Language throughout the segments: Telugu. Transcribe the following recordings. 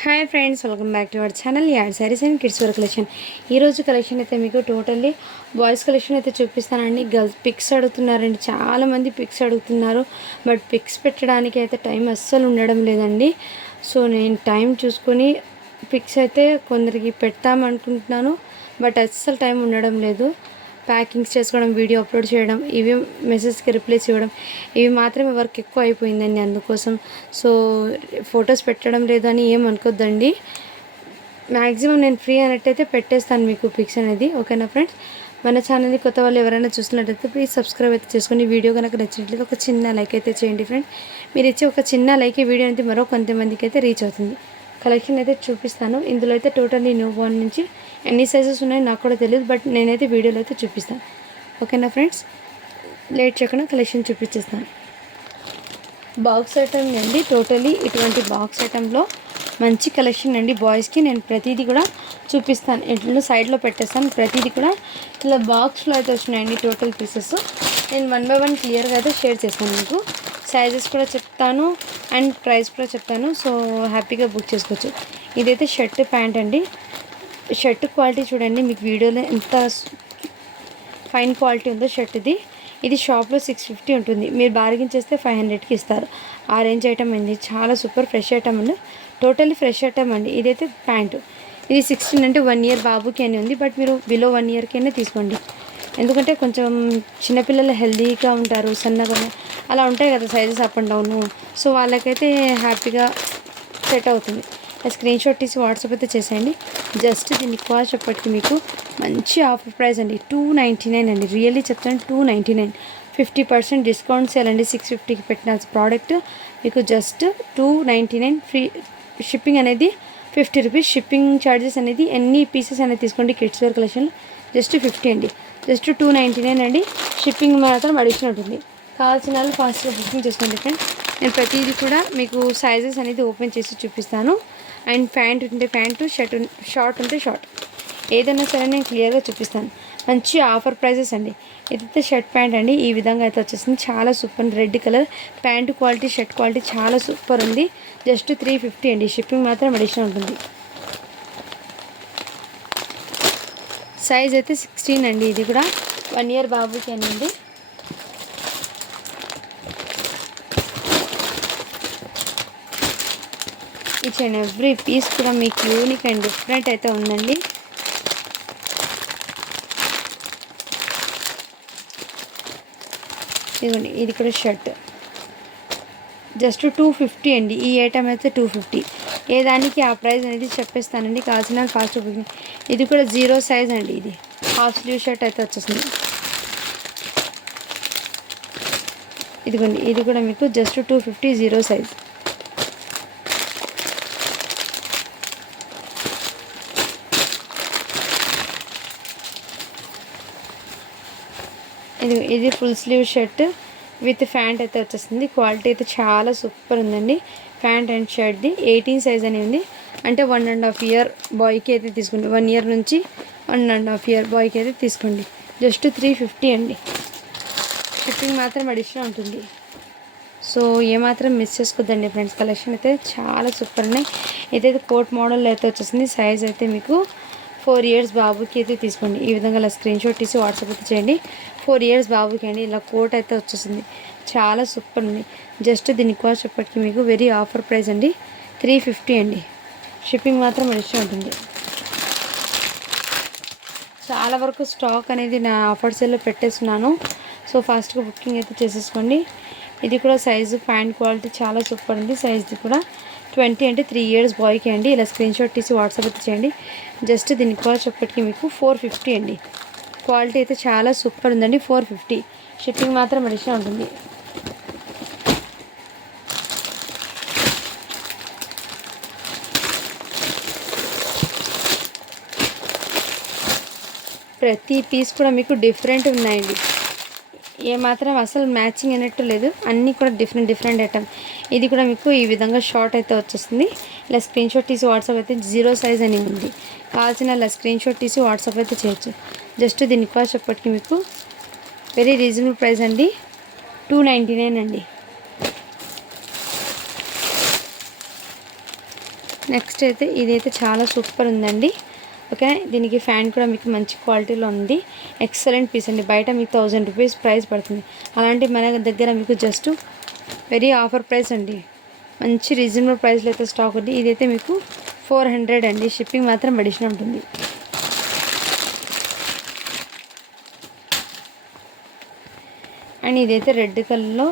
Hi friends welcome back to our channel add sarees and kids wear collection. ఈరోజు కలెక్షన్ అయితే మీకు టోటల్లీ బాయ్స్ కలెక్షన్ అయితే చూపిస్తానండి. గర్ల్స్ పిక్స్ అడుగుతున్నారండి. చాలామంది పిక్స్ అడుగుతున్నారు. బట్ పిక్స్ పెట్టడానికి అయితే టైం అస్సలు ఉండడం లేదండి. సో నేను టైం చూసుకొని పిక్స్ అయితే కొందరికి పెడతామనుకుంటున్నాను. బట్ అస్సలు టైం ఉండడం లేదు. ప్యాకింగ్స్ చేసుకోవడం వీడియో అప్లోడ్ చేయడం ఇవి మెసేజ్కి రిప్లైస్ ఇవ్వడం ఇవి మాత్రమే వర్క్ ఎక్కువ అయిపోయిందండి అందుకోసం. సో ఫొటోస్ పెట్టడం లేదు అని ఏం అనుకోద్దండి. మ్యాక్సిమం నేను ఫ్రీ అన్నట్టయితే పెట్టేస్తాను మీకు పిక్స్ అనేది ఓకేనా ఫ్రెండ్స్ మన ఛానల్ని కొత్త వాళ్ళు ఎవరైనా చూసినట్టయితే ప్లీజ్ సబ్స్క్రైబ్ అయితే చేసుకోండి వీడియో కనుక నచ్చినట్లయితే ఒక చిన్న లైక్ అయితే చేయండి ఫ్రెండ్స్ మీరు ఇచ్చే ఒక చిన్న లైక్ ఈ వీడియో అనేది మరో కొంతమందికి అయితే రీచ్ అవుతుంది. కలెక్షన్ అయితే చూపిస్తాను. ఇందులో అయితే టోటల్లీ న్యూ బోర్న్ నుంచి ఎన్ని సైజెస్ ఉన్నాయో నాకు కూడా తెలియదు బట్ నేనైతే వీడియోలో అయితే చూపిస్తాను. ఓకేనా ఫ్రెండ్స్? లేట్ చేయకుండా కలెక్షన్ చూపించేస్తాను. బాక్స్ ఐటమ్ అండి టోటలీ ఇటువంటి బాక్స్ ఐటెంలో మంచి కలెక్షన్ అండి. బాయ్స్కి నేను ప్రతిదీ కూడా చూపిస్తాను. ఇట్లా సైడ్లో పెట్టేస్తాను. ప్రతిదీ కూడా ఇలా బాక్స్లో అయితే వచ్చినాయండి టోటల్ పీసెస్. నేను వన్ బై వన్ క్లియర్గా అయితే షేర్ చేస్తాను మీకు. సైజెస్ కూడా చెప్తాను అండ్ ప్రైస్ కూడా చెప్తాను. సో హ్యాపీగా బుక్ చేసుకోవచ్చు. ఇదైతే షర్ట్ ప్యాంట్ అండి. షర్ట్ క్వాలిటీ చూడండి. మీకు వీడియోలో ఎంత ఫైన్ క్వాలిటీ ఉందో షర్ట్ ఇది. ఇది షాప్లో సిక్స్ ఫిఫ్టీ ఉంటుంది. మీరు బార్గెన్ చేస్తే ఫైవ్ హండ్రెడ్కి ఇస్తారు. ఆ రేంజ్ ఐటమ్ అండి. చాలా సూపర్ ఫ్రెష్ ఐటమ్ అండి. టోటల్లీ ఫ్రెష్ ఐటమ్ అండి. ఇదైతే ప్యాంటు. ఇది సిక్స్టీన్ అంటే వన్ ఇయర్ బాబుకి అని ఉంది. బట్ మీరు బిలో వన్ ఇయర్కైనా తీసుకోండి. ఎందుకంటే కొంచెం చిన్నపిల్లలు హెల్తీగా ఉంటారు సన్నగా అలా ఉంటాయి కదా sizes up and down so వాళ్ళకైతే హ్యాపీగా సెట్ అవుతుంది. స్క్రీన్ షాట్ తీసి వాట్సాప్ అయితే చేసేయండి. జస్ట్ దీన్ని కాస్ట్ అప్పటికి మీకు మంచి ఆఫర్ ప్రైస్ అండి. టూ నైంటీ నైన్ అండి. రియల్లీ చెప్తాను two ninety nine fifty percent discount sale అండి సిక్స్ ఫిఫ్టీకి పెట్టిన ప్రోడక్ట్ మీకు just two ninety nine free shipping అనేది ఫిఫ్టీ రూపీస్ షిప్పింగ్ ఛార్జెస్ అనేది ఎన్ని పీసెస్ అనేది తీసుకోండి. కిడ్స్ వేర్ కలెక్షన్లో జస్ట్ ఫిఫ్టీ అండి. జస్ట్ టూ నైంటీ నైన్ అండి. షిప్పింగ్ మాత్రం అడిషనల్ ఉంటుంది. కావాల్సిన వాళ్ళు ఫాస్ట్గా బుకింగ్ చేసుకోండి ఫ్రెండ్ నేను ప్రతిదీ కూడా మీకు సైజెస్ అనేది ఓపెన్ చేసి చూపిస్తాను. అండ్ ప్యాంట్ ఉంటే ప్యాంటు షర్ట్ షార్ట్ ఉంటే షార్ట్. ఏదైనా సరే నేను క్లియర్గా చూపిస్తాను. మంచి ఆఫర్ ప్రైజెస్ అండి. ఇదైతే షర్ట్ ప్యాంట్ అండి ఈ విధంగా అయితే వచ్చేసింది. చాలా super red colour pant quality shirt quality చాలా సూపర్ ఉంది. జస్ట్ త్రీ ఫిఫ్టీ అండి. షిప్పింగ్ మాత్రం అడిషనల్ ఉంటుంది. సైజ్ అయితే సిక్స్టీన్ అండి. ఇది కూడా వన్ ఇయర్ బాబుకి అని ఉంది ఈచ్ అండ్ ఎవ్రీ పీస్ కూడా మీకు యూనిక్ అండ్ డిఫరెంట్ అయితే ఉందండి. ఇదిగోండి ఇది కూడా షర్ట్. జస్ట్ టూ ఫిఫ్టీ అండి. ఈ ఐటమ్ అయితే టూ ఫిఫ్టీ ఏ దానికి ఆ ప్రైస్ అనేది చెప్పేస్తానండి. కాల్సిన ఫాస్ట్ బుకింగ్. ఇది కూడా జీరో సైజ్ అండి ఇది. హాఫ్ స్లీవ్ షర్ట్ అయితే వచ్చేసింది. ఇదిగోండి ఇది కూడా మీకు just two fifty zero size. ఇది ఇది full sleeve shirt with pant అయితే వచ్చేస్తుంది క్వాలిటీ అయితే చాలా సూపర్ ఉందండి. ప్యాంట్ అండ్ షర్ట్ది ఎయిటీన్ సైజ్ అని ఉంది. అంటే వన్ అండ్ హాఫ్ ఇయర్ బాయ్కి అయితే తీసుకోండి. వన్ ఇయర్ నుంచి వన్ అండ్ హాఫ్ ఇయర్ బాయ్కి అయితే తీసుకోండి. జస్ట్ త్రీ ఫిఫ్టీ అండి. షిప్పింగ్ మాత్రం అడిషనల్ ఉంటుంది. సో ఏమాత్రం మిస్ చేసుకోద్దండి ఫ్రెండ్స్ కలెక్షన్ అయితే చాలా సూపర్ ఉన్నాయి. ఇదైతే కోట్ మోడల్ అయితే వచ్చేసింది. సైజ్ అయితే మీకు ఫోర్ ఇయర్స్ బాబుకి అయితే తీసుకోండి. ఈ విధంగా అలా స్క్రీన్ షాట్ తీసి వాట్సాప్ అయితే చేయండి. ఫోర్ ఇయర్స్ బాబుకి అండి. ఇలా కోట్ అయితే వచ్చేసింది. చాలా సూపర్ ఉంది. జస్ట్ దీని కాస్ట్ చెప్పటికి మీకు వెరీ ఆఫర్ ప్రైస్ అండి. త్రీ ఫిఫ్టీ అండి. షిప్పింగ్ మాత్రం మంచిగా ఉంటుంది. చాలా వరకు స్టాక్ అనేది నా ఆఫర్ సేల్లో పెట్టేస్తున్నాను. సో ఫాస్ట్గా బుకింగ్ అయితే చేసేసుకోండి. ఇది కూడా సైజు ప్యాంట్ క్వాలిటీ చాలా సూపర్ ఉంది. సైజ్ది కూడా ట్వంటీ అంటే త్రీ ఇయర్స్ బాయ్కి అండి. ఇలా స్క్రీన్షాట్ తీసి వాట్సాప్ అయితే చేయండి. జస్ట్ దీని కాస్ట్ చెప్పటికి మీకు ఫోర్ ఫిఫ్టీ అండి. క్వాలిటీ అయితే చాలా సూపర్ ఉందండి. Four fifty. షిప్పింగ్ మాత్రం అడిషనల్ ఉంటుంది. ప్రతి పీస్ కూడా మీకు డిఫరెంట్ ఉన్నాయండి. ఏమాత్రం అసలు మ్యాచింగ్ అనేట్టు లేదు. అన్నీ కూడా డిఫరెంట్ డిఫరెంట్ ఐటమ్. ఇది కూడా మీకు ఈ విధంగా షార్ట్ అయితే వచ్చేస్తుంది. ఇలా స్క్రీన్ షాట్ తీసి వాట్సాప్ అయితే జీరో సైజ్ అని ఉంది. కావాల్సిన ఇలా స్క్రీన్ షాట్ తీసి వాట్సాప్ అయితే చేయొచ్చు. జస్ట్ దీని కాస్ట్ అప్పటికి మీకు వెరీ రీజనబుల్ ప్రైస్ అండి. టూ నైంటీ నైన్ అండి. నెక్స్ట్ అయితే ఇదైతే చాలా సూపర్ ఉందండి. ఓకే దీనికి ఫ్యాన్ కూడా మీకు మంచి క్వాలిటీలో ఉంది. ఎక్సలెంట్ పీస్ అండి. బయట మీకు థౌజండ్ రూపీస్ ప్రైస్ పడుతుంది. అలాంటి మన దగ్గర మీకు జస్ట్ వెరీ ఆఫర్ ప్రైస్ అండి. మంచి రీజనబుల్ ప్రైస్లో అయితే స్టాక్ ఉంది. ఇదైతే మీకు ఫోర్ హండ్రెడ్ అండి. షిప్పింగ్ మాత్రం అడిషనల్ ఉంటుంది. అండ్ ఇదైతే రెడ్ కలర్లో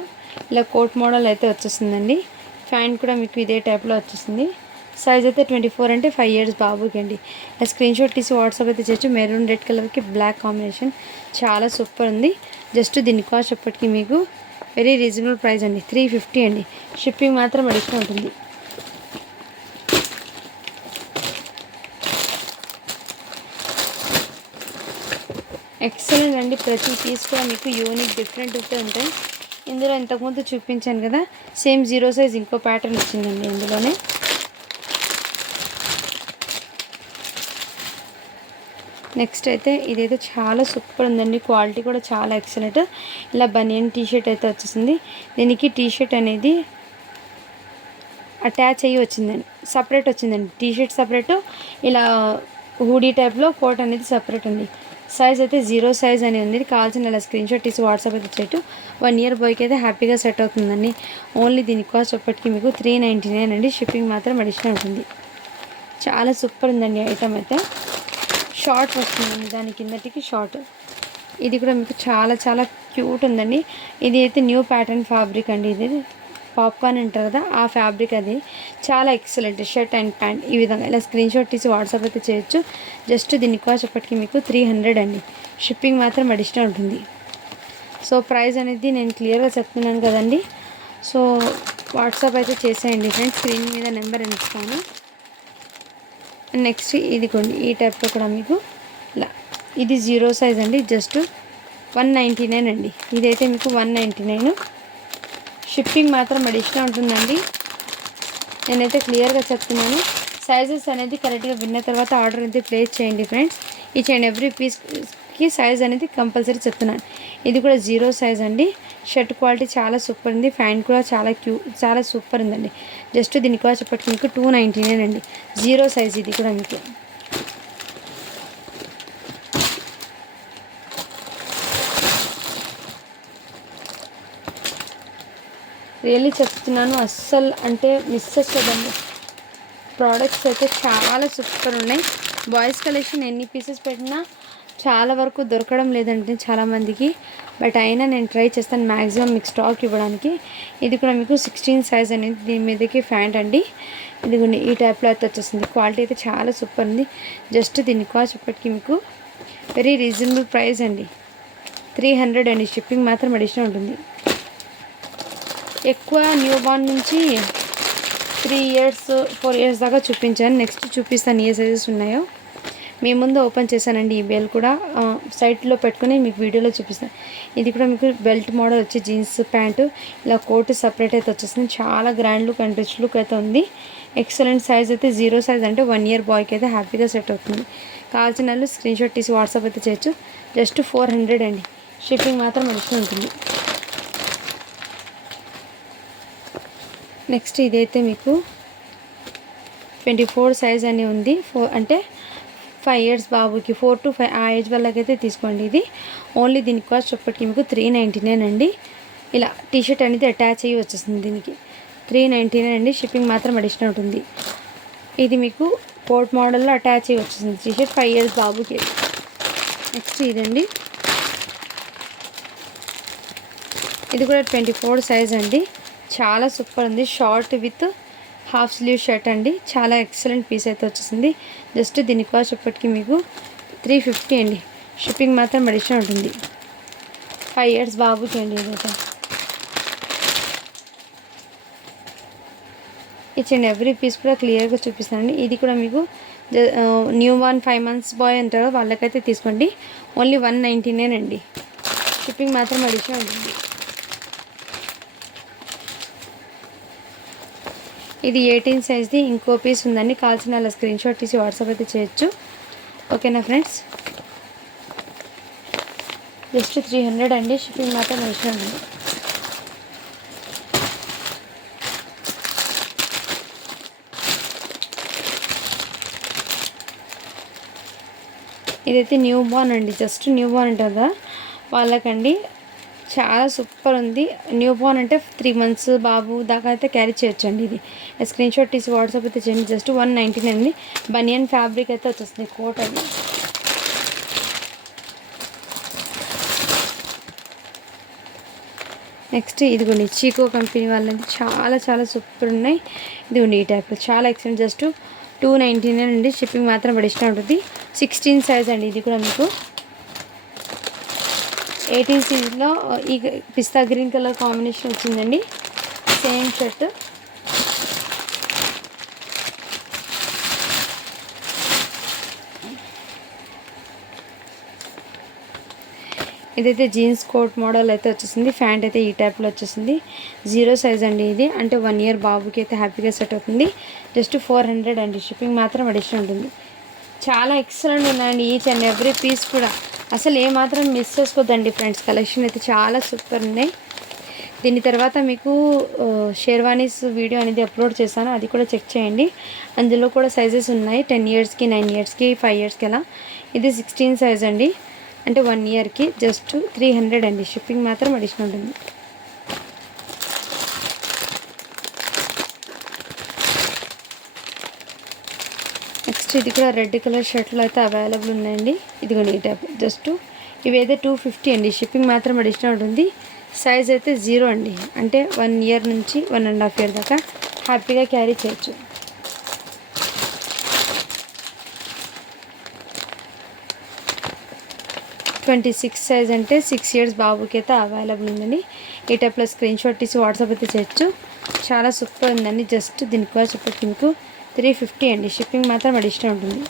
ఇలా కోట్ మోడల్ అయితే వచ్చేస్తుందండి. ఫ్యాన్ కూడా మీకు ఇదే టైప్లో వచ్చేస్తుంది. సైజ్ అయితే ట్వంటీ ఫోర్ అంటే ఫైవ్ ఇయర్స్ బాబుకి అండి. ఆ స్క్రీన్ షాట్ తీసి వాట్సాప్ అయితే చేయొచ్చు. మెరూన్ రెడ్ కలర్కి బ్లాక్ కాంబినేషన్ చాలా సూపర్ ఉంది. జస్ట్ దీని కాస్ట్ ఎప్పటికీ మీకు వెరీ రీజనబుల్ ప్రైస్ అండి. త్రీ ఫిఫ్టీ అండి. షిప్పింగ్ మాత్రం అడిషనల్ ఉంటుంది. ఎక్సలెంట్ అండి. ప్రతి పీస్ కూడా మీకు యూనిక్ డిఫరెంట్ అయితే ఉంటాయి. ఇందులో ఇంతకుముందు చూపించాను కదా సేమ్ జీరో సైజ్ ఇంకో ప్యాటర్న్ వచ్చిందండి ఇందులోనే. నెక్స్ట్ అయితే ఇదైతే చాలా సూపర్ ఉందండి. క్వాలిటీ కూడా చాలా ఎక్సలెంట్ ఇలా బనియన్ టీషర్ట్ అయితే వచ్చేసింది. దీనికి టీషర్ట్ అనేది అటాచ్ అయ్యి వచ్చిందండి. సపరేట్ వచ్చిందండి. టీ షర్ట్ సపరేట్ ఇలా హూడీ టైప్లో కోట్ అనేది సపరేట్ ఉంది. సైజ్ అయితే జీరో సైజ్ అని ఉంది. కావాల్సిన ఇలా స్క్రీన్ షాట్ తీసి వాట్సాప్ అయితే చేయటం వన్ ఇయర్ బాయ్కి అయితే హ్యాపీగా సెట్ అవుతుందండి. ఓన్లీ దీని కాస్ట్ అప్పటికి మీకు త్రీ నైంటీ నైన్ అండి. షిప్పింగ్ మాత్రం అడిషనల్ ఉంటుంది. చాలా సూపర్ ఉందండి ఐటమ్ అయితే. షార్ట్ వస్తుందండి. దాని కిందటికి షార్ట్ ఇది కూడా మీకు చాలా చాలా క్యూట్ ఉందండి. ఇది అయితే న్యూ ప్యాటర్న్ ఫ్యాబ్రిక్ అండి ఇది. పాప్కార్న్ అంటారు కదా ఆ ఫ్యాబ్రిక్ అది చాలా ఎక్సలెంట్. షర్ట్ అండ్ ప్యాంట్ ఈ విధంగా. ఇలా స్క్రీన్ షాట్ తీసి వాట్సాప్ అయితే చేయొచ్చు. జస్ట్ దీని కాస్ట్ మీకు త్రీ హండ్రెడ్ అండి. షిప్పింగ్ మాత్రం అడిషనల్ ఉంటుంది. సో ప్రైస్ అనేది నేను క్లియర్గా చెప్తున్నాను కదండి. సో వాట్సాప్ అయితే చేసేయండి ఫ్రెండ్స్. స్క్రీన్ మీద నెంబర్ ఇస్తాను నెక్స్ట్ ఇది కొన్ని ఈ టైప్లో కూడా మీకు ఇలా. ఇది జీరో సైజ్ అండి జస్ట్ వన్ నైంటీ నైన్ అండి. ఇదైతే మీకు వన్ నైంటీ నైన్. షిప్పింగ్ మాత్రం అడిషనల్ ఉంటుందండి. నేనైతే క్లియర్గా చెప్తున్నాను. సైజెస్ అనేది కరెక్ట్గా విన్న తర్వాత ఆర్డర్ అనేది ప్లేస్ చేయండి ఫ్రెండ్స్. ఈచ్ అండ్ ఎవ్రీ పీస్కి సైజ్ అనేది కంపల్సరీ చెప్తున్నాను. ఇది కూడా జీరో సైజ్ అండి. షర్ట్ క్వాలిటీ చాలా సూపర్ ఉంది. ఫ్యాన్ కూడా చాలా క్యూ చాలా సూపర్ ఉందండి. జస్ట్ దీని కాస్ట్ మీకు టూ నైంటీ నైన్ అండి. జీరో సైజ్ ఇది కూడా మీకు. రియల్లీ చెప్తున్నాను. అస్సలు అంటే మిస్ అవ్వదండి ప్రోడక్ట్స్ అయితే చాలా సూపర్ ఉన్నాయి. బాయ్స్ కలెక్షన్ ఎన్ని పీసెస్ పెట్టినా చాలా వరకు దొరకడం లేదంటే చాలామందికి. బట్ అయినా నేను ట్రై చేస్తాను మ్యాక్సిమం మీకు స్టాక్ ఇవ్వడానికి. ఇది కూడా మీకు సిక్స్టీన్ సైజ్ అనేది దీని మీదకి ఫ్యాంట్ అండి. ఇది ఈ టైప్లో అయితే వచ్చేస్తుంది క్వాలిటీ అయితే చాలా సూపర్ ఉంది. జస్ట్ దీని కాస్ట్ ఇప్పటికీ మీకు వెరీ రీజనబుల్ ప్రైస్ అండి. త్రీ హండ్రెడ్ అండి షిప్పింగ్ మాత్రం అడిషనల్ ఉంటుంది. ఎక్కువ న్యూ బార్న్ నుంచి త్రీ ఇయర్స్ ఫోర్ ఇయర్స్ దాకా చూపించాను. నెక్స్ట్ చూపిస్తాను ఏ సైజెస్ ఉన్నాయో. మీ ముందు ఓపెన్ చేశానండి ఈ బెల్ కూడా. సైట్లో పెట్టుకుని మీకు వీడియోలో చూపిస్తాను. ఇది కూడా మీకు బెల్ట్ మోడల్ వచ్చి జీన్స్ ప్యాంటు ఇలా కోట్ సపరేట్ అయితే వచ్చేస్తుంది చాలా grand look and rich look అయితే ఉంది. ఎక్సలెంట్ సైజ్ అయితే జీరో సైజ్ అంటే వన్ ఇయర్ బాయ్కి అయితే హ్యాపీగా సెట్ అవుతుంది. కావాల్సిన వాళ్ళు స్క్రీన్ షాట్ తీసి వాట్సాప్ అయితే చేయొచ్చు. జస్ట్ ఫోర్ హండ్రెడ్ అండి. షిప్పింగ్ మాత్రం మంచిగా ఉంటుంది. నెక్స్ట్ ఇదైతే మీకు ట్వంటీ ఫోర్ సైజ్ అని ఉంది. ఫోర్ అంటే ఫైవ్ ఇయర్స్ బాబుకి ఫోర్ టు ఫైవ్ ఆ ఏజ్ వాళ్ళకైతే తీసుకోండి ఇది. ఓన్లీ దీనికి కాస్ట్ చెప్పటికి మీకు త్రీ నైంటీ నైన్ అండి. ఇలా టీషర్ట్ అనేది అటాచ్ అయ్యి వచ్చేస్తుంది దీనికి. త్రీ నైంటీ నైన్ అండి. షిప్పింగ్ మాత్రం అడిషనల్ ఉంటుంది. ఇది మీకు కోట్ మోడల్లో అటాచ్ అయ్యి వచ్చేసింది. టీషర్ట్ ఫైవ్ ఇయర్స్ బాబుకి. నెక్స్ట్ ఇదండి. ఇది కూడా ట్వంటీ ఫోర్ సైజ్ అండి. చాలా సూపర్ ఉంది. Short with half sleeve shirt అండి. చాలా ఎక్సలెంట్ పీస్ అయితే వచ్చేసింది. జస్ట్ దీని కాస్ట్ ఇప్పటికి మీకు త్రీ ఫిఫ్టీ అండి. షిప్పింగ్ మాత్రం మెడిషన్ ఉంటుంది. ఫైవ్ ఇయర్స్ బాబుకి అండి ఇదైతే ఇచ్చేయండి ఎవ్రీ పీస్ కూడా క్లియర్గా చూపిస్తానండి ఇది కూడా మీకు new one five months boy అంటారో. వాళ్ళకైతే తీసుకోండి. ఓన్లీ వన్ నైంటీ నైన్ అండి. షిప్పింగ్ మాత్రం అడిషన్ ఉంటుంది. ఇది ఎయిటీన్ సైజ్ది ఇంకో పీస్ ఉందండి. కాల్చిన అలా స్క్రీన్ షాట్ తీసి వాట్సాప్ అయితే చేయొచ్చు. ఓకేనా ఫ్రెండ్స్ జస్ట్ త్రీ హండ్రెడ్ అండి. షిప్పింగ్ మాత్రం మెన్షన్ ఉంది. ఇదైతే న్యూ బార్న్ అండి. జస్ట్ న్యూ బార్న్ ఉంటుందా? వాళ్ళకండి చాలా సూపర్ ఉంది. న్యూ బార్న్ అంటే త్రీ మంత్స్ బాబు దాకా అయితే క్యారీ చేయొచ్చండి ఇది. స్క్రీన్ షాట్ తీసి వాట్సాప్ అయితే చేయండి. జస్ట్ వన్ నైంటీ నైన్ బనియన్ ఫ్యాబ్రిక్ అయితే వచ్చేస్తుంది కోట్ అది. నెక్స్ట్ ఇదిగోండి. చీకో కంపెనీ వాళ్ళది చాలా చాలా సూపర్ ఉన్నాయి. ఇదిగోండి ఈ టైప్ చాలా excellent just two ninety nine అండి. షిప్పింగ్ మాత్రం పడిష్టం ఉంటుంది. సిక్స్టీన్ సైజ్ అండి ఇది కూడా మీకు. ఎయిటీన్ సీజ్లో ఈ పిస్తా గ్రీన్ కలర్ కాంబినేషన్ వచ్చిందండి. సేమ్ షర్ట్ ఇదైతే జీన్స్ కోట్ మోడల్ అయితే వచ్చేసింది. ప్యాంట్ అయితే ఈ టైప్లో వచ్చేసింది. జీరో సైజ్ అండి ఇది. అంటే వన్ ఇయర్ బాబుకి అయితే హ్యాపీగా సెట్ అవుతుంది. జస్ట్ ఫోర్ హండ్రెడ్ అండి. షిప్పింగ్ మాత్రం అడిషన్ ఉంటుంది. చాలా ఎక్సలెంట్ ఉన్నాయండి. ఈచ్ అండ్ ఎవ్రీ పీస్ కూడా. అసలు ఏమాత్రం మిస్ చేసుకోవద్దండి ఫ్రెండ్స్ కలెక్షన్ అయితే చాలా సూపర్ ఉన్నాయి. దీని తర్వాత మీకు షేర్వానీస్ వీడియో అనేది అప్లోడ్ చేశాను. అది కూడా చెక్ చేయండి. అందులో కూడా సైజెస్ ఉన్నాయి. టెన్ ఇయర్స్కి నైన్ ఇయర్స్కి ఫైవ్ ఇయర్స్కి అలా. ఇది సిక్స్టీన్ సైజ్ అండి. అంటే వన్ ఇయర్కి జస్ట్ త్రీ హండ్రెడ్ అండి. షిప్పింగ్ మాత్రం అడిషనల్ ఉంటుంది నెక్స్ట్ ఇది కూడా రెడ్ కలర్ షర్ట్లు అయితే అవైలబుల్ ఉన్నాయండి. ఇదిగోండి ఈ టైప్. జస్ట్ ఇవైతే టూ ఫిఫ్టీ అండి. షిప్పింగ్ మాత్రం అడిషనల్ ఉంటుంది. సైజ్ అయితే జీరో అండి. అంటే వన్ ఇయర్ నుంచి వన్ అండ్ హాఫ్ ఇయర్ దాకా హ్యాపీగా క్యారీ చేయొచ్చు. ట్వంటీ సిక్స్ సైజ్ అంటే సిక్స్ ఇయర్స్ బాబుకి అయితే అవైలబుల్ ఉందండి. ఈ టైప్లో స్క్రీన్ షాట్ తీసి వాట్సాప్ అయితే చేయొచ్చు. చాలా సూపర్ ఉందండి. జస్ట్ దీనికి కూడా చెప్పచ్చు మీకు త్రీ ఫిఫ్టీ అండి. షిప్పింగ్ మాత్రం అడిషనల్ ఉంటుంది.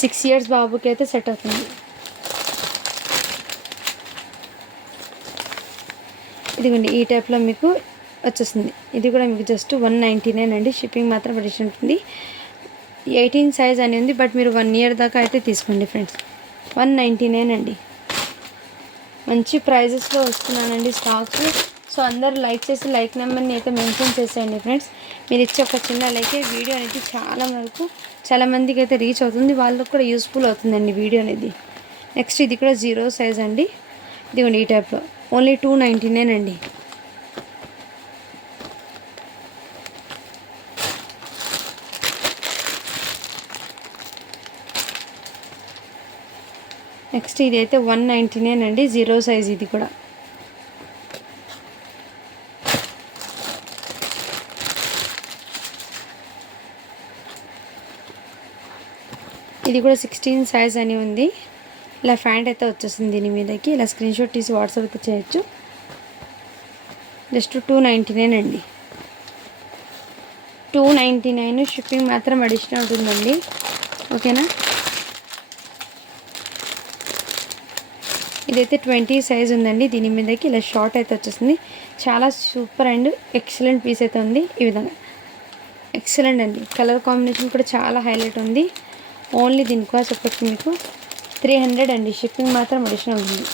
సిక్స్ ఇయర్స్ బాబుకి అయితే సెట్ అవుతుంది. ఇదిగోండి ఈ టైప్లో మీకు వచ్చేస్తుంది. ఇది కూడా మీకు జస్ట్ వన్ నైంటీ నైన్ అండి. షిప్పింగ్ మాత్రం అడిషనల్ ఉంటుంది. ఎయిటీన్ సైజ్ అని ఉంది బట్ మీరు వన్ ఇయర్ దాకా అయితే తీసుకోండి ఫ్రెండ్స్. వన్ నైంటీ నైన్ అండి. మంచి ప్రైజెస్లో వస్తున్నానండి స్టాక్స్. సో అందరు లైక్ చేసి లైక్ నెంబర్ని అయితే మెన్షన్ చేసేయండి ఫ్రెండ్స్. మీరు ఇచ్చే ఒక చిన్న లైకే వీడియో అనేది చాలా వరకు చాలా మందికి అయితే రీచ్ అవుతుంది. వాళ్ళకి కూడా యూస్ఫుల్ అవుతుందండి వీడియో అనేది. నెక్స్ట్ ఇది కూడా జీరో సైజ్ అండి. ఇదిగోండి ఈ టైప్లో. ఓన్లీ టూ నైంటీ నైన్ అండి. నెక్స్ట్ ఇది అయితే వన్ నైంటీ నైన్ అండి. జీరో సైజ్ ఇది కూడా. ఇది కూడా సిక్స్టీన్ సైజ్ అని ఉంది. ఇలా ఫ్యాంట్ అయితే వచ్చేస్తుంది దీని మీదకి. ఇలా స్క్రీన్ షాట్ తీసి వాట్సాప్ చేయొచ్చు. జస్ట్ టూ నైంటీ నైన్ అండి. టూ నైంటీ నైన్ షిప్పింగ్ మాత్రం అడిషనల్ ఉంటుందండి. ఓకేనా? ఇదైతే ట్వంటీ సైజ్ ఉందండి. దీని మీదకి ఇలా షార్ట్ అయితే వచ్చేసింది. చాలా సూపర్ అండ్ ఎక్సలెంట్ పీస్ అయితే ఉంది ఈ విధంగా. ఎక్సలెంట్ అండి. కలర్ కాంబినేషన్ కూడా చాలా హైలైట్ ఉంది. ఓన్లీ దీనికి కూడా చెప్పచ్చు మీకు. త్రీ హండ్రెడ్ అండి. షిప్పింగ్ మాత్రం అడిషనల్ ఉంది.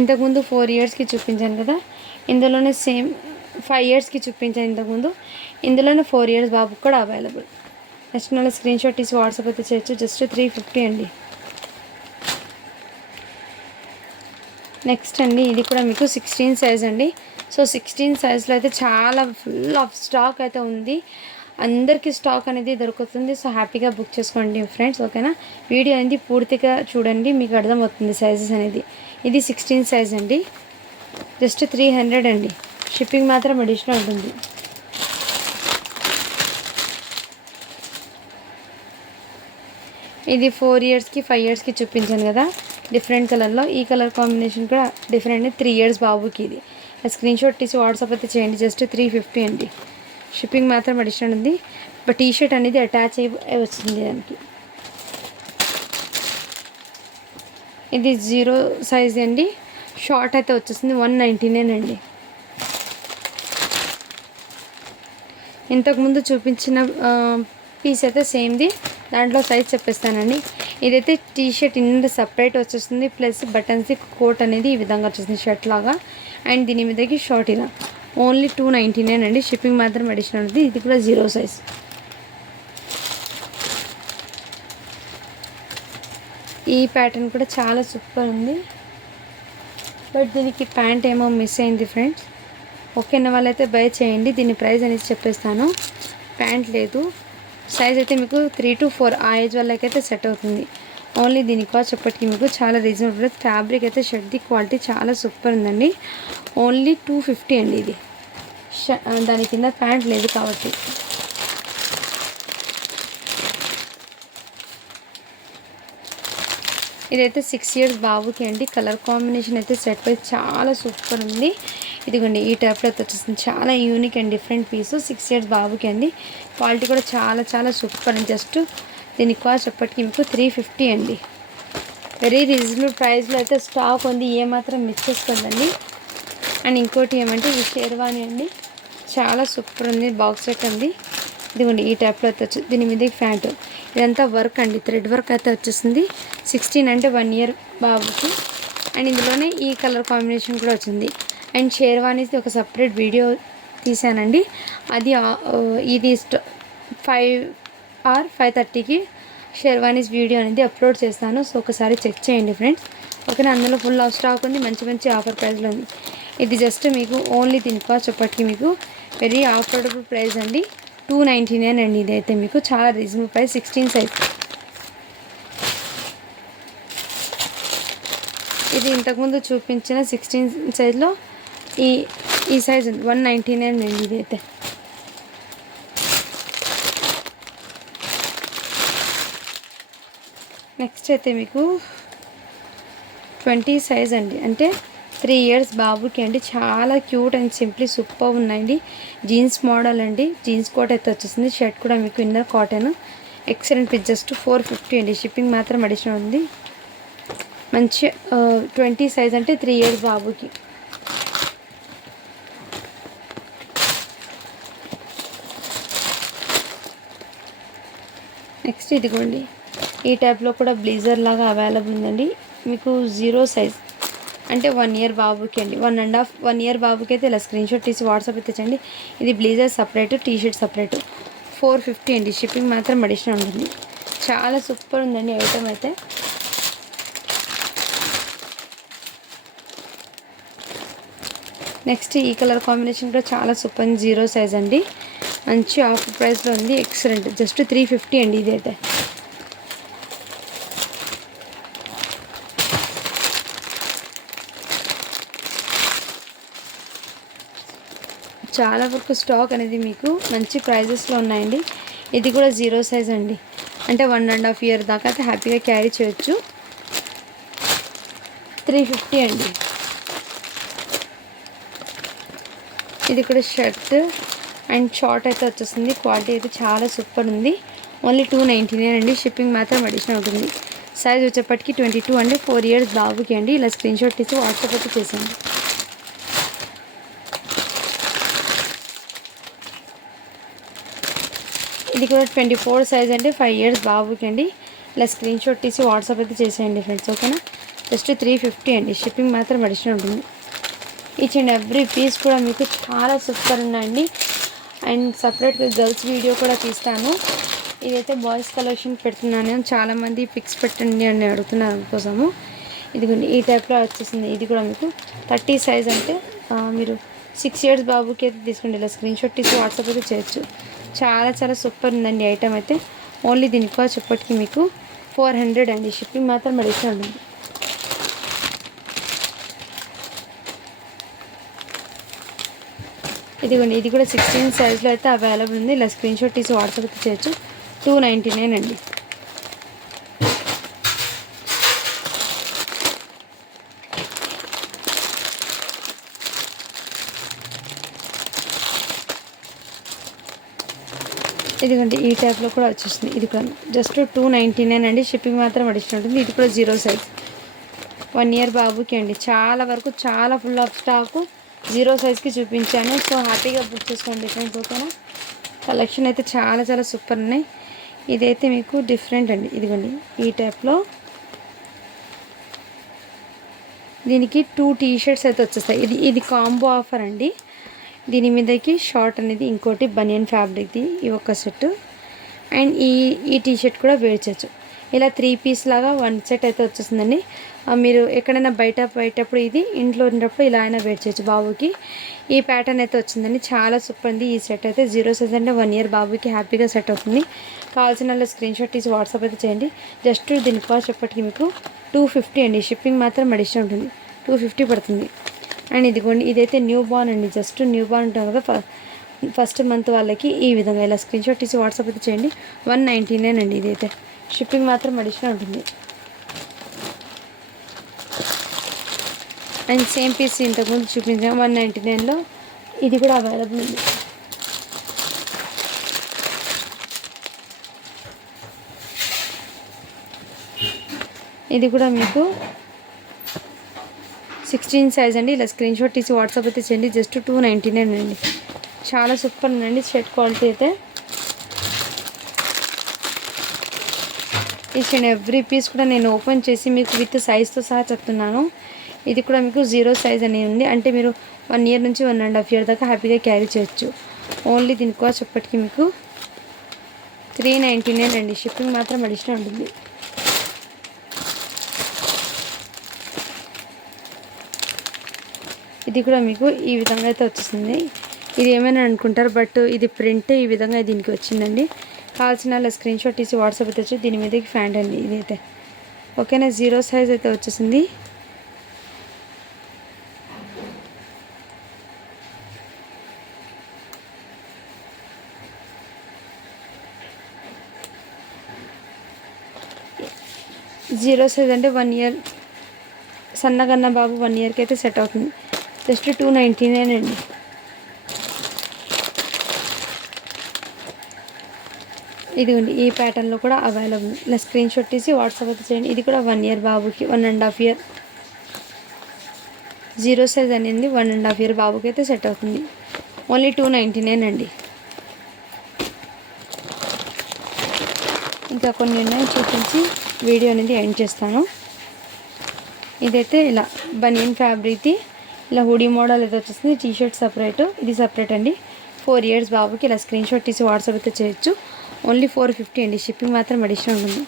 ఇంతకుముందు ఫోర్ ఇయర్స్కి చూపించాను కదా. ఇందులోనే సేమ్ ఫైవ్ ఇయర్స్కి చూపించాను ఇంతకుముందు. ఇందులోనే ఫోర్ ఇయర్స్ బాబుకి కూడా అవైలబుల్. నెక్స్ట్ నెల స్క్రీన్ షాట్ తీసి వాట్సాప్ అయితే చేయొచ్చు. జస్ట్ త్రీ ఫిఫ్టీ అండి. నెక్స్ట్ అండి ఇది కూడా మీకు సిక్స్టీన్ సైజ్ అండి. సో సిక్స్టీన్ సైజ్లో అయితే చాలా ఫుల్ ఆఫ్ స్టాక్ అయితే ఉంది. అందరికీ స్టాక్ అనేది దొరుకుతుంది. సో హ్యాపీగా బుక్ చేసుకోండి ఫ్రెండ్స్ ఓకేనా వీడియో అనేది పూర్తిగా చూడండి మీకు అర్థమవుతుంది సైజెస్ అనేది. ఇది సిక్స్టీన్ సైజ్ అండి. జస్ట్ త్రీ హండ్రెడ్ అండి. షిప్పింగ్ మాత్రం అడిషనల్ ఉంటుంది. ఇది ఫోర్ ఇయర్స్కి ఫైవ్ ఇయర్స్కి చూపించాను కదా? డిఫరెంట్ కలర్లో ఈ కలర్ కాంబినేషన్ కూడా డిఫరెంట్ త్రీ ఇయర్స్ బాబుకి ఇది. స్క్రీన్ షాట్ తీసి వాట్సాప్ అయితే చేయండి. జస్ట్ త్రీ ఫిఫ్టీ అండి. షిప్పింగ్ మాత్రం అడిషనల్ ఉంది. బట్ టీ షర్ట్ అనేది అటాచ్ అయి వచ్చింది దానికి. ఇది జీరో సైజ్ అండి. షార్ట్ అయితే వచ్చేసింది వన్ నైంటీ అండి. ఇంతకుముందు చూపించిన పీస్ అయితే సేమ్ది. దాంట్లో సైజ్ చెప్పేస్తానండి. ఇదైతే టీ షర్ట్ ఇన్న సపరేట్ వచ్చేస్తుంది. ప్లస్ బటన్స్ కోట్ అనేది ఈ విధంగా వచ్చేసింది షర్ట్ లాగా. అండ్ దీని మీదకి షార్ట్ ఇలా. ఓన్లీ టూ నైంటీ నైన్ అండి. షిప్పింగ్ మాత్రం అడిషనల్ ఉంటుంది ఇది కూడా జీరో సైజ్. ఈ ప్యాటర్న్ కూడా చాలా సూపర్ ఉంది. బట్ దీనికి ప్యాంట్ ఏమో మిస్ అయింది ఫ్రెండ్స్. ఓకే అన్న వాళ్ళైతే బై చేయండి. దీని ప్రైస్ అనేది చెప్పేస్తాను. ప్యాంట్ లేదు. సైజ్ అయితే మీకు త్రీ టు ఫోర్ ఆ ఏజ్ వాళ్ళకైతే సెట్ అవుతుంది. ఓన్లీ దీని కాస్ట్ చెప్పటికి మీకు చాలా రీజనబుల్. ఫ్యాబ్రిక్ అయితే షర్ట్ది క్వాలిటీ చాలా సూపర్ ఉందండి. ఓన్లీ టూ ఫిఫ్టీ అండి ఇది. ష- దాని కింద ప్యాంట్ లేదు కాబట్టి. ఇదైతే సిక్స్ ఇయర్స్ బాబుకి అండి. కలర్ కాంబినేషన్ అయితే సెట్ అయితే చాలా సూపర్ ఉంది. ఇదిగోండి ఈ టైప్లో అయితే వచ్చేసింది. చాలా unique and different piece. Six years బాబుకి అండి. క్వాలిటీ కూడా చాలా చాలా సూపర్ అండి. జస్ట్ దీని కాస్ట్ ఎప్పటికీ మీకు త్రీ ఫిఫ్టీ అండి. వెరీ రీజనబుల్ ప్రైస్లో అయితే స్టాక్ ఉంది ఏమాత్రం మిస్ చేసుకోండి అండ్ ఇంకోటి ఏమంటే ఇది షేర్వాణి అండి. చాలా సూపర్ ఉంది బాక్స్ సెట్ ఉంది. ఇదిగోండి ఈ టైప్లో అయితే వచ్చి దీని మీద ఫ్యాంట్ ఇదంతా వర్క్ అండి థ్రెడ్ వర్క్ అయితే వచ్చేసింది. సిక్స్టీన్ అంటే వన్ ఇయర్ బాబుకి. అండ్ ఇందులోనే ఈ కలర్ కాంబినేషన్ కూడా వచ్చింది. అండ్ షేర్వాణి ఒక సపరేట్ వీడియో తీశానండి అది ఇది ఫైవ్ ఆర్ ఫైవ్ థర్టీకి షెర్వానీస్ వీడియో అనేది అప్లోడ్ చేస్తాను. సో ఒకసారి చెక్ చేయండి ఫ్రెండ్స్. ఓకేనా? అందులో ఫుల్ ఆఫ్ స్టాక్ ఉంది. మంచి మంచి ఆఫర్ ప్రైస్లో ఉంది. ఇది జస్ట్ మీకు ఓన్లీ దీని కాస్ట్ ఇప్పటికీ మీకు వెరీ ఆఫర్డబుల్ ప్రైస్ అండి. టూ నైంటీ నైన్ అండి ఇదైతే మీకు. చాలా రీజనబుల్ ప్రైస్. Sixteen size. ఇది ఇంతకుముందు చూపించిన సిక్స్టీన్ సైజ్లో ఈ ఈ సైజ్ ఉంది. వన్ నైంటీ నైన్ అండి ఇదైతే. నెక్స్ట్ అయితే మీకు ట్వంటీ సైజ్ అండి. అంటే త్రీ ఇయర్స్ బాబుకి అండి. చాలా క్యూట్ అండ్ సింప్లీ సూపర్ ఉన్నాయండి. జీన్స్ మోడల్ అండి. జీన్స్ కోట్ అయితే వచ్చేసింది. షర్ట్ కూడా మీకు inner cotton excellent piece just four fifty అండి. షిప్పింగ్ మాత్రం అడిషనల్ ఉంది. మంచి ట్వంటీ సైజ్ అంటే త్రీ ఇయర్స్ బాబుకి. నెక్స్ట్ ఇదిగోండి. ఈ టైప్లో కూడా బ్లీజర్ లాగా అవైలబుల్ ఉందండి. మీకు జీరో సైజ్ అంటే వన్ ఇయర్ బాబుకి అండి. One and half one year బాబుకి అయితే ఇలా స్క్రీన్ షాట్ తీసి వాట్సాప్ అయితే తెచ్చండి ఇది blazer separate T shirt separate four fifty అండి. షిప్పింగ్ మాత్రం అడిషనల్ ఉంటుంది. చాలా సూపర్ ఉందండి ఐటమ్ అయితే. నెక్స్ట్ ఈ కలర్ కాంబినేషన్ కూడా చాలా సూపర్ ఉంది. జీరో సైజ్ అండి. మంచి ఆఫర్ ప్రైస్లో ఉంది. ఎక్సలెంట్ జస్ట్ త్రీ ఫిఫ్టీ అండి ఇదైతే. చాలా వరకు స్టాక్ అనేది మీకు మంచి ప్రైజెస్లో ఉన్నాయండి. ఇది కూడా జీరో సైజ్ అండి. అంటే వన్ అండ్ హాఫ్ ఇయర్ దాకా అయితే హ్యాపీగా క్యారీ చేయొచ్చు. త్రీ ఫిఫ్టీ అండి. ఇది కూడా షర్ట్ అండ్ షార్ట్ అయితే వచ్చేస్తుంది క్వాలిటీ అయితే చాలా సూపర్ ఉంది. ఓన్లీ టూ నైంటీ అండి. షిప్పింగ్ మాత్రం అడిషనల్ ఉంటుంది. సైజ్ వచ్చేప్పటికి ట్వంటీ టూ అండి. ఫోర్ ఇయర్స్ బాబుకి అండి. ఇలా స్క్రీన్ షాట్ తీసి వాట్సాప్ అయితే చేసేయండి. ఇది కూడా ట్వంటీ ఫోర్ సైజ్ అండి. ఫైవ్ ఇయర్స్ బాబుకి అండి. ఇలా స్క్రీన్ షాట్ తీసి వాట్సాప్ అయితే చేసేయండి ఫ్రెండ్స్ ఓకేనా? జస్ట్ త్రీ ఫిఫ్టీ అండి. షిప్పింగ్ మాత్రం అడిషనల్ ఉంటుంది. ఈచ్ అండ్ ఎవ్రీ పీస్ కూడా మీకు చాలా సూపర్ ఉన్నాయండి. అండ్ సపరేట్గా గర్ల్స్ వీడియో కూడా తీస్తాను. ఇదైతే బాయ్స్ కలెక్షన్ పెడుతున్నాను. చాలామంది పిక్స్ పెట్టండి అని అడుగుతున్నారు అందుకోసము. ఇదిగోండి ఈ టైప్లో వచ్చేసింది. ఇది కూడా మీకు థర్టీ సైజ్ అంటే మీరు సిక్స్ ఇయర్స్ బాబుకి అయితే తీసుకోండి. ఇలా స్క్రీన్ షాట్ తీసి వాట్సాప్ అయితే చేయొచ్చు. చాలా చాలా సూపర్ ఉందండి ఐటమ్ అయితే. ఓన్లీ దీనికి కాస్ట్ ఇప్పటికీ మీకు ఫోర్ హండ్రెడ్ అండి. షిప్పింగ్ మాత్రం అడిషనల్ ఉంది ఇదిగోండి ఇది కూడా సిక్స్టీన్ సైజ్లో అయితే అవైలబుల్ ఉంది. ఇలా స్క్రీన్ షాట్ తీసి వాట్సాప్ చేయొచ్చు టూ నైంటీ నైన్ అండి. ఇదిగోండి ఈ టైప్లో కూడా వచ్చేస్తుంది ఇది కూడా జస్ట్ టూ నైంటీ నైన్ అండి. షిప్పింగ్ మాత్రం అడిషన్ ఉంటుంది. ఇది కూడా జీరో సైజ్ వన్ ఇయర్ బాబుకి అండి. చాలా వరకు చాలా ఫుల్ ఆఫ్ స్టాకు జీరో సైజ్కి చూపించాను. సో హ్యాపీగా బుక్ చేసుకోండి ఫ్రెండ్స్ ఓకేనా? కలెక్షన్ అయితే చాలా చాలా సూపర్ ఉన్నాయి. ఇదైతే మీకు డిఫరెంట్ అండి. ఇదిగోండి. ఈ టైప్లో దీనికి టూ టీ షర్ట్స్ అయితే వచ్చేస్తాయి. ఇది ఇది కాంబో ఆఫర్ అండి. దీని మీదకి షార్ట్ అనేది ఇంకోటి బనియన్ ఫ్యాబ్రిక్ది ఈ ఒక్క సెట్. అండ్ ఈ ఈ టీ షర్ట్ కూడా వేర్ చేయొచ్చు. ఇలా త్రీ పీస్ లాగా వన్ సెట్ అయితే వచ్చేసిందండి. మీరు ఎక్కడైనా బయట పోయేటప్పుడు ఇది ఇంట్లో ఉన్నప్పుడు ఇలా అయినా వేట్ చేయొచ్చు బాబుకి. ఈ ప్యాటర్న్ అయితే వచ్చిందండి. చాలా సూపర్ ఉంది. ఈ సెట్ అయితే జీరో సైజ్ అంటే వన్ ఇయర్ బాబుకి హ్యాపీగా సెట్ అవుతుంది. కావాల్సిన వాళ్ళు స్క్రీన్ షాట్ తీసి వాట్సాప్ అయితే చేయండి. జస్ట్ దీని కాస్ట్ ఎప్పటికీ మీకు టూ ఫిఫ్టీ అండి. షిప్పింగ్ మాత్రం అడిషన్ ఉంటుంది. టూ ఫిఫ్టీ పడుతుంది. అండ్ ఇదిగోండి ఇదైతే న్యూ బార్న్ అండి. జస్ట్ న్యూ బార్న్ ఉంటాం కదా ఫస్ట్ మంత్ వాళ్ళకి ఈ విధంగా ఇలా స్క్రీన్ షాట్ తీసి వాట్సాప్ అయితే చేయండి. వన్ నైంటీ నైన్ అండి ఇదైతే. షిప్పింగ్ మాత్రం అడిషనల్ ఉంటుంది. అండ్ సేమ్ పీస్ ఇంతకుముందు చూపించాం వన్ నైంటీ నైన్లో ఇది కూడా అవైలబుల్ ఉంది. ఇది కూడా మీకు సిక్స్టీన్ సైజ్ అండి. ఇలా స్క్రీన్ షాట్ తీసి వాట్సాప్ అయితే చేయండి. జస్ట్ టూ నైంటీ నైన్ అండి. చాలా సూపర్ ఉందండి షర్ట్ క్వాలిటీ అయితే. ఈచ్ అండ్ ఎవ్రీ పీస్ కూడా నేను ఓపెన్ చేసి మీకు విత్ సైజ్తో సహా చెప్తున్నాను. ఇది కూడా మీకు జీరో సైజ్ అనేది ఉంది. అంటే మీరు వన్ ఇయర్ నుంచి వన్ అండ్ హాఫ్ ఇయర్ దాకా హ్యాపీగా క్యారీ చేయొచ్చు. ఓన్లీ దీని కోసం ఇప్పటికీ మీకు త్రీ నైంటీ నైన్ అండి. షిప్పింగ్ మాత్రం అడిషనల్ ఉంటుంది. ఇది కూడా మీకు ఈ విధంగా అయితే వచ్చేసింది. ఇది ఏమైనా అనుకుంటారు బట్ ఇది ప్రింట్ ఈ విధంగా దీనికి వచ్చిందండి. కావాల్సిన వాళ్ళ స్క్రీన్ షాట్ తీసి వాట్సాప్ అయితే వచ్చి దీని మీదకి ఫ్యాంట్ అండి ఇదైతే ఓకేనా జీరో సైజ్ అయితే వచ్చేసింది. జీరో సైజ్ అంటే వన్ ఇయర్ సన్నగన్న బాబు వన్ ఇయర్కి అయితే సెట్ అవుతుంది. జస్ట్ టూ నైంటీ నైన్ అండి. ఇదిగోండి ఈ ప్యాటర్న్లో కూడా అవైలబుల్. ఇలా స్క్రీన్ షాట్ తీసి వాట్సాప్ అయితే చేయండి. ఇది కూడా వన్ ఇయర్ బాబుకి one and half year. Zero size అనేది వన్ అండ్ హాఫ్ ఇయర్ బాబుకి అయితే సెట్ అవుతుంది. ఓన్లీ టూ నైంటీ నైన్ అండి ఇంకా కొన్ని ఉన్నాయి చూపించి వీడియో అనేది ఎండ్ చేస్తాను. ఇదైతే ఇలా బనియన్ ఫ్యాబ్రిక్ది ఇలా హుడీ మోడల్ అయితే వచ్చేసింది. టీ షర్ట్ సపరేట్ ఇది సపరేట్ అండి. ఫోర్ ఇయర్స్ బాబుకి ఇలా స్క్రీన్ షాట్ తీసి వాట్సాప్ అయితే చేయొచ్చు. ఓన్లీ ఫోర్ ఫిఫ్టీ అండి. షిప్పింగ్ మాత్రం అడిషనల్ ఉంటుంది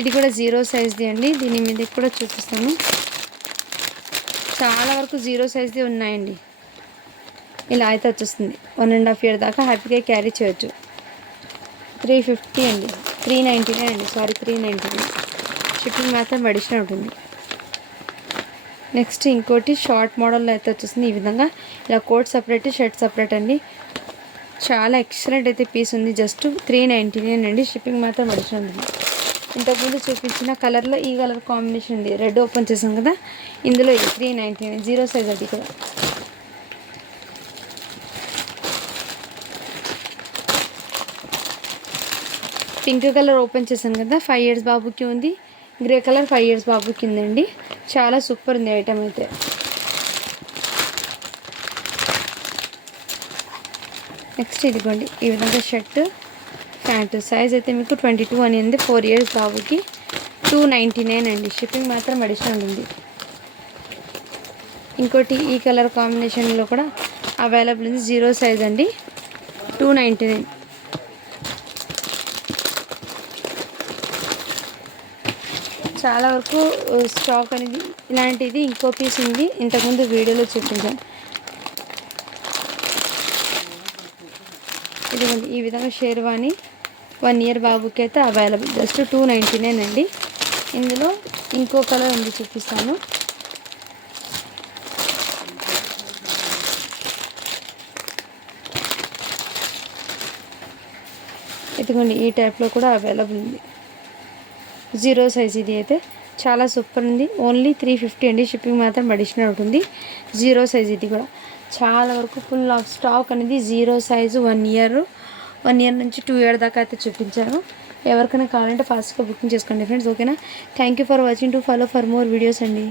ఇది కూడా జీరో సైజ్ది అండి. దీని మీద కూడా చూపిస్తాను. చాలా వరకు జీరో సైజ్ది ఉన్నాయండి. ఇలా అయితే వచ్చేస్తుంది వన్ అండ్ హాఫ్ ఇయర్ దాకా హ్యాపీగా క్యారీ చేయొచ్చు. త్రీ ఫిఫ్టీ అండి. త్రీ నైంటీ నైన్ అండి. Sorry three ninety nine shipping మాత్రం అడిషనల్ ఉంటుంది. నెక్స్ట్ ఇంకోటి షార్ట్ మోడల్లో అయితే వచ్చేసింది. ఈ విధంగా ఇలా కోట్ సపరేట్ షర్ట్ సపరేట్ అండి. చాలా ఎక్సలెంట్ అయితే పీస్ ఉంది. జస్ట్ త్రీ నైంటీ నైన్ అండి షిప్పింగ్ మాత్రం అడిషనల్ ఉంది. ఇంతకుముందు చూపించిన కలర్లో ఈ కలర్ కాంబినేషన్ ఉంది. రెడ్ ఓపెన్ చేసాం కదా. ఇందులో ఇది three ninety nine zero size అది కూడా. పింక్ కలర్ ఓపెన్ చేశాను కదా ఫైవ్ ఇయర్స్ బాబుకి ఉంది. గ్రే కలర్ ఫైవ్ ఇయర్స్ బాబుకి ఉందండి చాలా సూపర్ ఉంది ఐటమ్ అయితే. నెక్స్ట్ ఇదిగోండి ఈ విధంగా షర్ట్ ప్యాంటు సైజ్ అయితే మీకు ట్వంటీ టూ అని ఉంది ఫోర్ ఇయర్స్ బాబుకి. టూ నైంటీ నైన్ అండి షిప్పింగ్ మాత్రం అడిషనల్ ఉంది. ఇంకోటి ఈ కలర్ కాంబినేషన్లో కూడా అవైలబుల్ ఉంది జీరో సైజ్ అండి టూ నైంటీ నైన్ చాలా వరకు స్టాక్ అనేది ఇలాంటిది ఇంకో పీస్ ఉంది. ఇంతకుముందు వీడియోలో చూపించాను. ఇదిగోండి ఈ విధంగా షేర్వాణి వన్ ఇయర్ బాబుకి అయితే available. Just two ninety nine అండి. ఇందులో ఇంకో కలర్ ఉంది చూపిస్తాను. ఇదిగోండి ఈ టైప్లో కూడా అవైలబుల్ ఉంది. జీరో సైజ్ ఇది అయితే చాలా సూపర్ ఉంది. ఓన్లీ త్రీ ఫిఫ్టీ అండి. షిప్పింగ్ మాత్రం అడిషనల్ ఉంటుంది. జీరో సైజ్ ఇది కూడా. చాలా వరకు ఫుల్ ఆఫ్ స్టాక్ అనేది zero size one year one year నుంచి టూ ఇయర్ దాకా అయితే చూపించాను. ఎవరికైనా కావాలంటే ఫాస్ట్గా బుకింగ్ చేసుకోండి ఫ్రెండ్స్ ఓకేనా thank you for watching to follow for more videos అండి.